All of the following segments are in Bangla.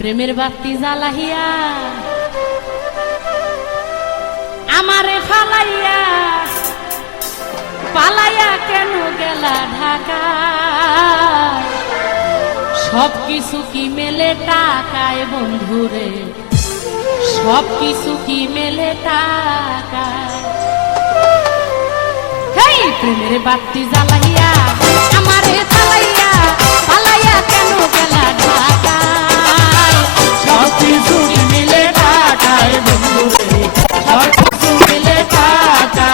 প্রেমের বাতি জ্বালাইয়া আমারে ফালাইয়া পালাইয়া কেন গেলা ঢাকা সব কিছু কি মেলে টাকায় বন্ধুরে সব কিছু কি মেলে টাকায় হেই প্রেমের বাতি জ্বালাইয়া আমারে ফালাইয়া পালাইয়া কেন গেলা ঢাকা সব কিছু কি মেলে টাকায় বন্ধুরে সব কিছু মেলে টাকা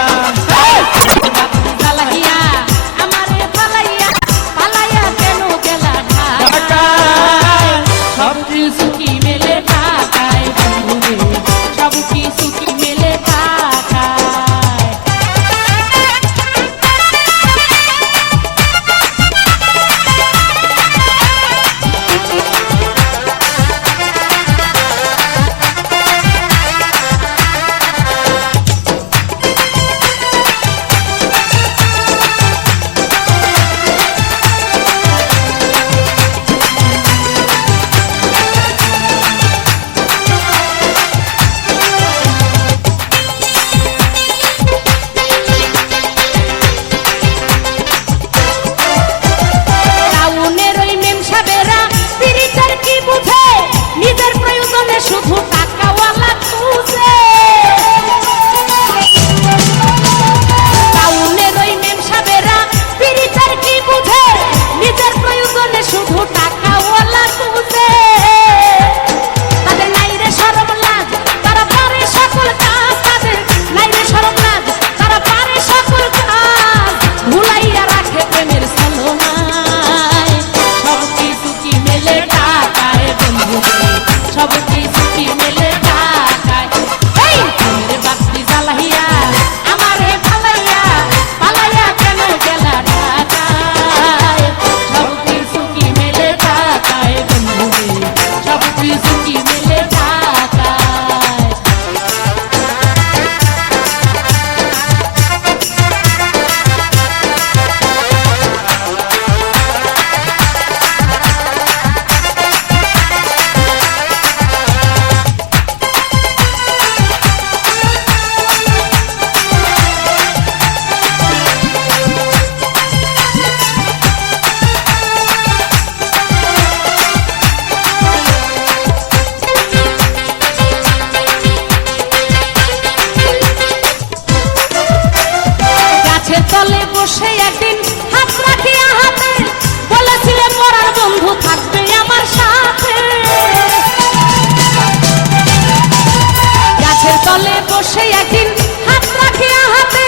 তলে বসে একদিন হাত রাখিয়া হাতে বলেছিলে মরার বন্ধু থাকবে আমার সাথে গাছের তলে বসে একদিন হাত রাখিয়া হাতে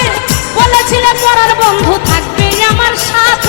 বলেছিলে মরার বন্ধু থাকবে আমার সাথে